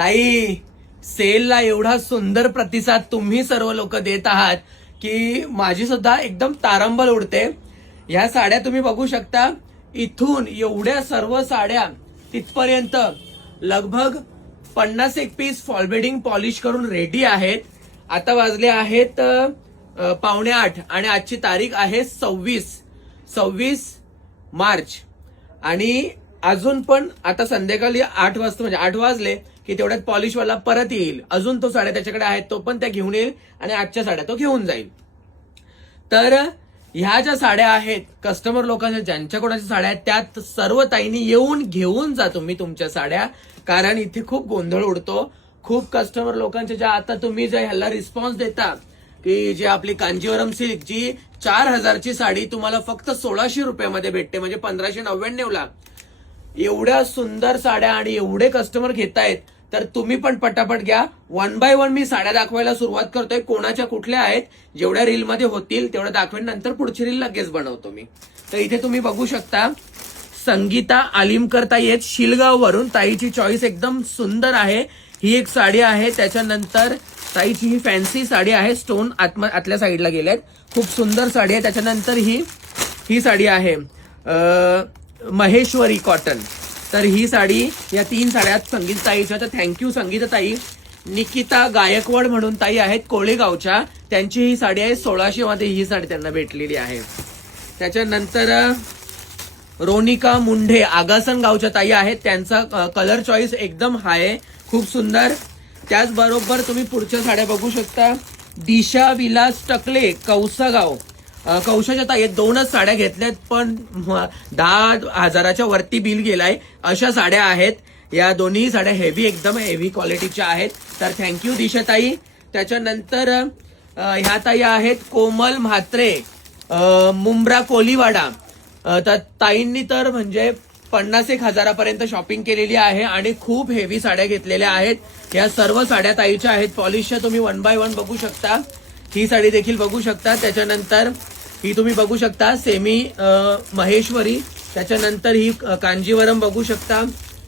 ताई, सेलला एवढा सुंदर प्रतिसाद तुम्ही सर्व लोक देत आहात की माझी सुद्धा एकदम तारंबळ उडते. या साड्या तुम्ही बघू शकता, इथून एवढ्या सर्व साड्या तिथपर्यंत लगभग 50 पीस फॉल बेडिंग पॉलिश करून रेडी आहेत. आता वाजले आहेत 7:45 आणि आजची तारीख आहे 26 मार्च. आणि अजून पण आता संध्याकाळी 8 वाजता म्हणजे 8 वाजले की तेवढ्यात पॉलिशवाला परत येईल. अजून तो साड्या त्याच्याकडे आहेत, तो पण त्या घेऊन येईल आणि आजच्या साड्या तो घेऊन जाईल. तर ह्या ज्या साड्या आहेत, कस्टमर लोकांच्या ज्यांच्या कोणाच्या साड्या आहेत, त्यात सर्व ताईंनी येऊन घेऊन जा तुम्ही तुमच्या साड्या. कारण इथे खूप गोंधळ उडतो. खूप कस्टमर लोकांच्या ज्या आता तुम्ही जे ह्याला रिस्पॉन्स देता की जे आपली कांजीवरम सिल्क जी 4000ची साडी तुम्हाला फक्त 1600 रुपयामध्ये भेटते, म्हणजे 1599ला. एवढ्या सुंदर साड्या आणि एवढे कस्टमर घेतायत, तर तुम्ही पण पटापट घ्या. 1 बाय 1 मी साड्या दाखवायला सुरुवात करतोय. कोणाच्या कुठल्या आहेत, जेवढ्या रीलमध्ये होतील तेवढ्या दाखवेन, नंतर पुढची रील लगेच बनवतो मी. तर इथे तुम्ही बघू शकता, संगीता आलिमकर ताई आहेत शिलगाव वरून. ताईची चॉईस एकदम सुंदर आहे. ही एक साडी आहे. त्याच्यानंतर ताईची ही फॅन्सी साडी आहे, स्टोन आतल्या साईडला गेलेत, खूप सुंदर साडी आहे. त्याच्यानंतर ही साडी आहे महेश्वरी कॉटन. तर ही साडी, या 3 साड्या संगीत ताईच्या. तर थँक्यू संगीता ताई. निकिता गायकवाड म्हणून ताई आहेत कोळेगावच्या, त्यांची ही साडी आहे 1600 मध्ये ही साडी त्यांना भेटलेली आहे. त्याच्यानंतर रोनिका मुंढे आगासन गावच्या ताई आहेत, त्यांचा कलर चॉईस एकदम हाय आहे, खूप सुंदर. त्याचबरोबर तुम्ही पुढच्या साड्या बघू शकता. दिशा विलास टकले कौसागाव, कौशाच्या ताई 2च साड्या घेतल्यात, पण 10,000च्या वरती बिल गेलाय. अशा साड्या आहेत. या दोन्ही साड्या हेवी, एकदम हेवी क्वालिटीच्या आहेत. तर थँक्यू दिशा ताई. त्याच्यानंतर ह्या ताई आहेत कोमल म्हात्रे, मुंब्रा कोलीवाडा. तर ताईंनी तर म्हणजे 50-1 हजारापर्यंत शॉपिंग केलेली आहे आणि खूप हेवी साड्या घेतलेल्या आहेत. या सर्व साड्या ताईच्या आहेत पॉलिशच्या. तुम्ही 1 बाय 1 बघू शकता. ही साडी देखील बघू शकता. त्याच्यानंतर ही तुम्ही बघू शकता सेमी महेश्वरी. त्याच्यानंतर ही कांजीवरम बघू शकता.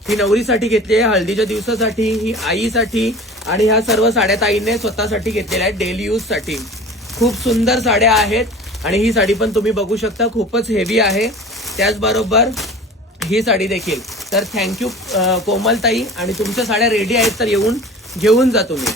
ही नवरीसाठी घेतली आहे, हळदीच्या दिवसासाठी, ही आईसाठी. आणि ह्या सर्व साड्या ताईने स्वतःसाठी घेतलेल्या आहेत डेली यूज साठी. खूप सुंदर साड्या आहेत. आणि ही साडी पण तुम्ही बघू शकता, खूपच हेवी आहे. त्याचबरोबर ही साडी देखील. तर थँक्यू कोमलताई. आणि तुमच्या साड्या रेडी आहेत, तर येऊन घेऊन जा तुम्ही.